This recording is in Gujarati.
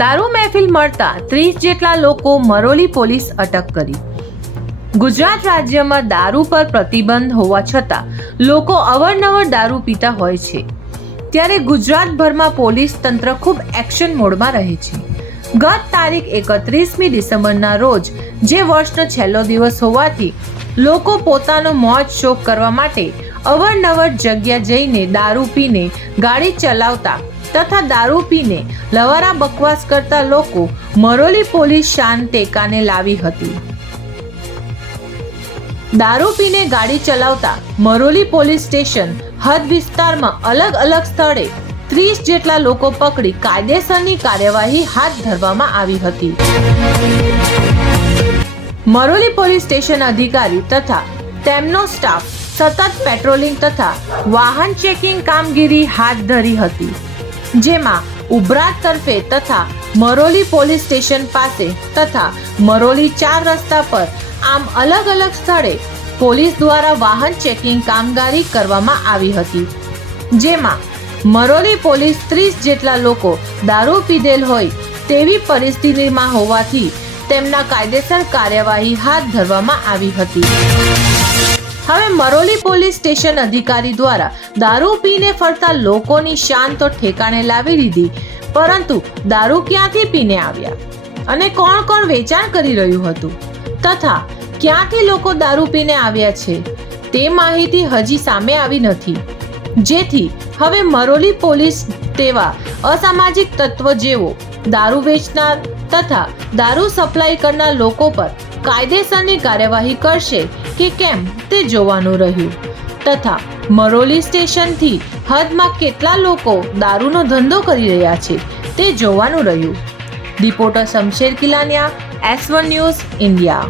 દારૂ, મહેફિલ મળતા ત્રીસ જેટલા લોકો મરોલી પોલીસ અટક કરી. ગુજરાત રાજ્યમાં દારૂ પર પ્રતિબંધ હોવા છતાં લોકો અવારનવાર દારૂ પીતા હોય છે. ત્યારે ગુજરાતભરમાં પોલીસ તંત્ર ખૂબ એક્શન મોડમાં રહે છે. ગત તારીખ એકત્રીસમી ડિસેમ્બરના રોજ, જે વર્ષનો છેલ્લો દિવસ હોવાથી લોકો પોતાનો મોજ શોખ કરવા માટે અવારનવાર જગ્યા જઈને દારૂ પીને ગાડી ચલાવતા તથા દારૂ પીને લવારા બકવાસ કરતા લોકો મરોલી પોલીસ શાન ટેકાને લાવી હતી. દારૂ પીને ગાડી ચલાવતા મરોલી પોલીસ સ્ટેશન હદ વિસ્તારમાં અલગ અલગ સ્થળે ત્રીસ જેટલા લોકો પકડી કાયદેસરની કાર્યવાહી હાથ ધરવામાં આવી હતી. મરોલી પોલીસ સ્ટેશન અધિકારી તથા તેમનો સ્ટાફ સતત પેટ્રોલિંગ તથા વાહન ચેકિંગ કામગીરી હાથ ધરી હતી. જેમાં ઉભરાત તરફે તથા મરોલી પોલીસ સ્ટેશન પાસે તથા મરોલી ચાર રસ્તા પર આમ અલગ અલગ સ્થળે પોલીસ દ્વારા વાહન ચેકિંગ કામગીરી કરવામાં આવી હતી. જેમાં મરોલી પોલીસ ત્રીસ જેટલા લોકો દારૂ પીધેલ હોય તેવી પરિસ્થિતિમાં હોવાથી તેમના કાયદેસર કાર્યવાહી હાથ ધરવામાં આવી હતી. હવે મરોલી પોલીસ સ્ટેશન અધિકારી દ્વારા દારૂ પીને ફરતા લોકોની શાન તો ઠેકાણે લાવી દીધી, પરંતુ દારૂ ક્યાંથી પીને આવ્યા? અને કોણ કોણ વેચાણ કરી રહ્યું હતું? તથા ક્યાંથી લોકો દારૂ પીને આવ્યા છે? તે માહિતી હજી સામે આવી નથી. જેથી હવે મરોલી પોલીસ તેવા અસામાજિક તત્વ જેવો દારૂ વેચનાર તથા દારૂ સપ્લાય કરનાર લોકો પર કાયદેસરની કાર્યવાહી કરશે કે કેમ તે જોવાનું રહ્યું. તથા મરોલી સ્ટેશનથી હદમાં કેટલા લોકો દારૂનો ધંધો કરી રહ્યા છે તે જોવાનું રહ્યું. Reporter Shamsher Kilaniya, S one news, India.